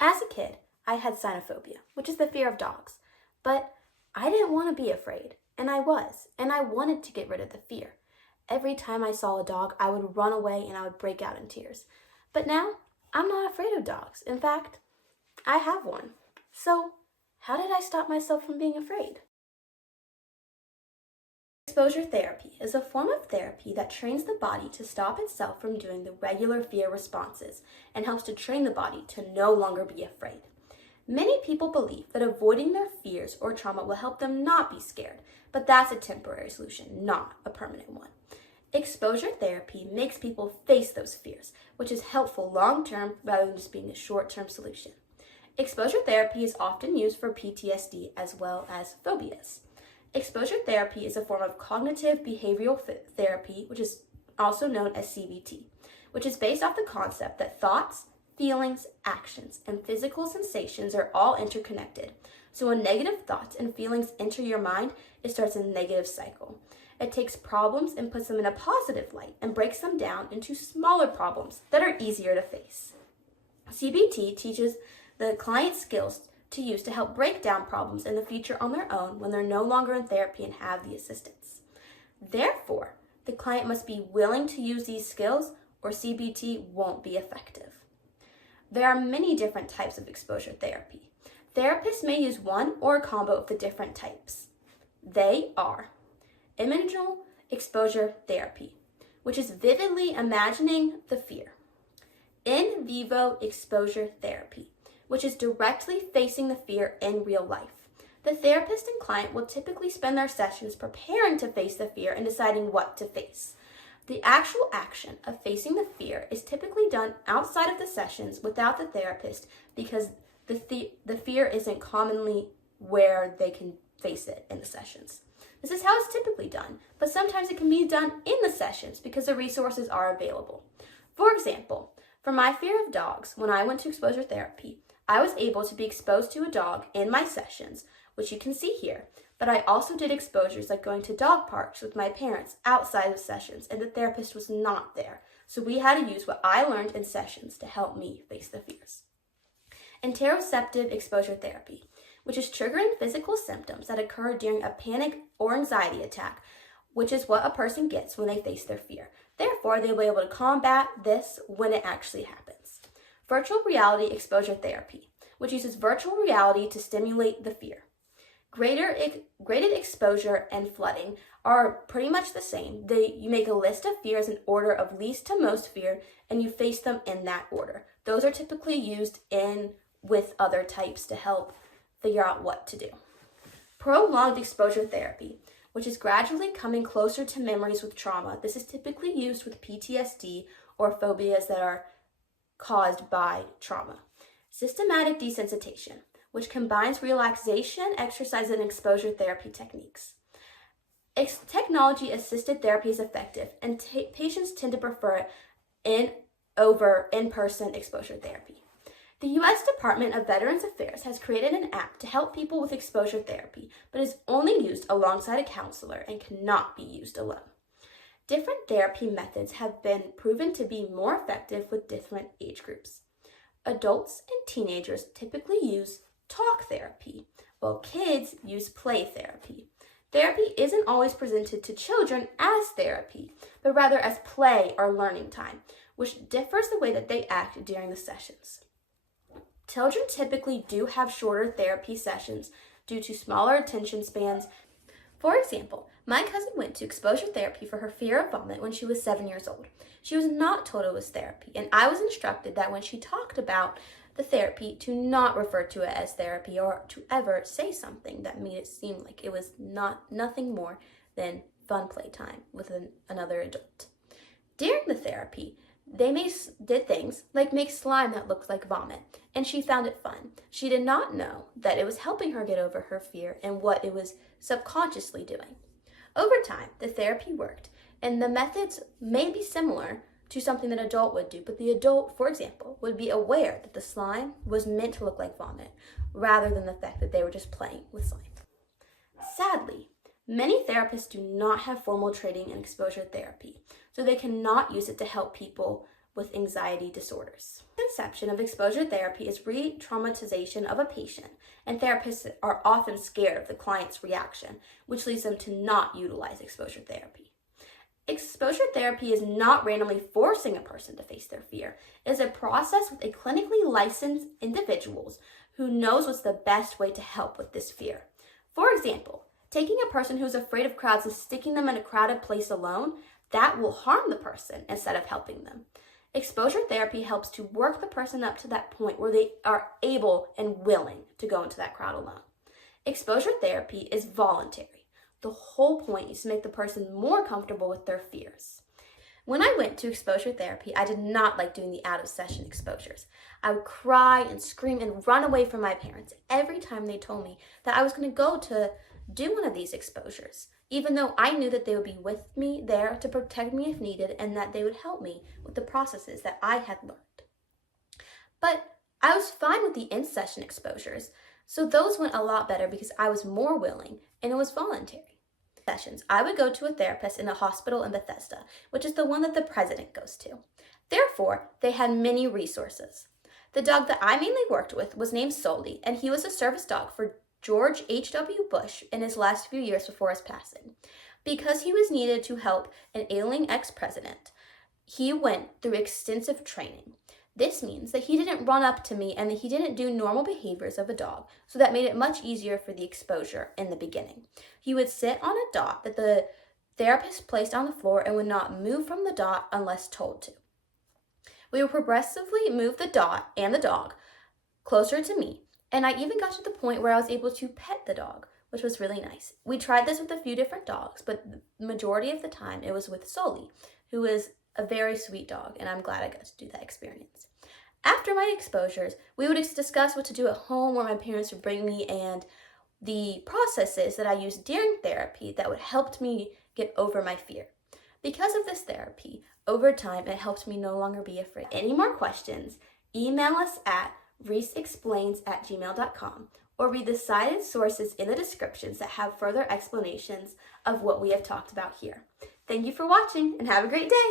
As a kid, I had cynophobia, which is the fear of dogs, but I didn't want to be afraid, and I wanted to get rid of the fear. Every time I saw a dog, I would run away and I would break out in tears. But now, I'm not afraid of dogs. In fact, I have one. So, how did I stop myself from being afraid? Exposure therapy is a form of therapy that trains the body to stop itself from doing the regular fear responses and helps to train the body to no longer be afraid. Many people believe that avoiding their fears or trauma will help them not be scared, but that's a temporary solution, not a permanent one. Exposure therapy makes people face those fears, which is helpful long-term rather than just being a short-term solution. Exposure therapy is often used for PTSD as well as phobias. Exposure therapy is a form of cognitive behavioral therapy, which is also known as CBT, which is based off the concept that thoughts, feelings, actions, and physical sensations are all interconnected. So when negative thoughts and feelings enter your mind, it starts a negative cycle. It takes problems and puts them in a positive light and breaks them down into smaller problems that are easier to face. CBT teaches the client skills to use to help break down problems in the future on their own when they're no longer in therapy and have the assistance. Therefore, the client must be willing to use these skills or CBT won't be effective. There are many different types of exposure therapy. Therapists may use one or a combo of the different types. They are imaginal exposure therapy, which is vividly imagining the fear. In vivo exposure therapy, which is directly facing the fear in real life. The therapist and client will typically spend their sessions preparing to face the fear and deciding what to face. The actual action of facing the fear is typically done outside of the sessions without the therapist because the fear isn't commonly where they can face it in the sessions. This is how it's typically done, but sometimes it can be done in the sessions because the resources are available. For example, for my fear of dogs, when I went to exposure therapy, I was able to be exposed to a dog in my sessions, which you can see here, but I also did exposures like going to dog parks with my parents outside of sessions, and the therapist was not there. So we had to use what I learned in sessions to help me face the fears. Interoceptive exposure therapy, which is triggering physical symptoms that occur during a panic or anxiety attack, which is what a person gets when they face their fear. Therefore, they'll be able to combat this when it actually happens. Virtual reality exposure therapy, which uses virtual reality to stimulate the fear. Graded exposure and flooding are pretty much the same. You make a list of fears in order of least to most fear, and you face them in that order. Those are typically used with other types to help figure out what to do. Prolonged exposure therapy, which is gradually coming closer to memories with trauma. This is typically used with PTSD or phobias that are caused by trauma. Systematic desensitization, which combines relaxation, exercise, and exposure therapy techniques. Technology-assisted therapy is effective, and patients tend to prefer it over in-person exposure therapy. The U.S. Department of Veterans Affairs has created an app to help people with exposure therapy, but is only used alongside a counselor and cannot be used alone. Different therapy methods have been proven to be more effective with different age groups. Adults and teenagers typically use talk therapy, while kids use play therapy. Therapy isn't always presented to children as therapy, but rather as play or learning time, which differs the way that they act during the sessions. Children typically do have shorter therapy sessions due to smaller attention spans. For example, my cousin went to exposure therapy for her fear of vomit when she was 7 years old. She was not told it was therapy, and I was instructed that when she talked about the therapy to not refer to it as therapy or to ever say something that made it seem like it was nothing more than fun playtime with another adult. During the therapy, they did things like make slime that looked like vomit, and she found it fun. She did not know that it was helping her get over her fear and what it was subconsciously doing. Over time, the therapy worked, and the methods may be similar to something that an adult would do, but the adult, for example, would be aware that the slime was meant to look like vomit, rather than the fact that they were just playing with slime. Sadly, many therapists do not have formal training in exposure therapy, so they cannot use it to help people with anxiety disorders. The conception of exposure therapy is re-traumatization of a patient, and therapists are often scared of the client's reaction, which leads them to not utilize exposure therapy. Exposure therapy is not randomly forcing a person to face their fear. It is a process with a clinically licensed individuals who knows what's the best way to help with this fear. For example, taking a person who's afraid of crowds and sticking them in a crowded place alone, that will harm the person instead of helping them. Exposure therapy helps to work the person up to that point where they are able and willing to go into that crowd alone. Exposure therapy is voluntary. The whole point is to make the person more comfortable with their fears. When I went to exposure therapy, I did not like doing the out-of-session exposures. I would cry and scream and run away from my parents every time they told me that I was going to go to do one of these exposures, even though I knew that they would be with me there to protect me if needed and that they would help me with the processes that I had learned. But I was fine with the in-session exposures, so those went a lot better because I was more willing and it was voluntary. Sessions, I would go to a therapist in a hospital in Bethesda, which is the one that the president goes to. Therefore, they had many resources. The dog that I mainly worked with was named Soli, and he was a service dog for George H.W. Bush in his last few years before his passing. Because he was needed to help an ailing ex-president, he went through extensive training. This means that he didn't run up to me and that he didn't do normal behaviors of a dog, so that made it much easier for the exposure in the beginning. He would sit on a dot that the therapist placed on the floor and would not move from the dot unless told to. We would progressively move the dot and the dog closer to me, and I even got to the point where I was able to pet the dog, which was really nice. We tried this with a few different dogs, but the majority of the time it was with Soli, who is a very sweet dog, and I'm glad I got to do that experience. After my exposures, we would discuss what to do at home, where my parents would bring me, and the processes that I used during therapy that would help me get over my fear. Because of this therapy, over time, it helped me no longer be afraid. Any more questions, email us at reeseexplains@gmail.com or read the cited sources in the descriptions that have further explanations of what we have talked about here. Thank you for watching and have a great day.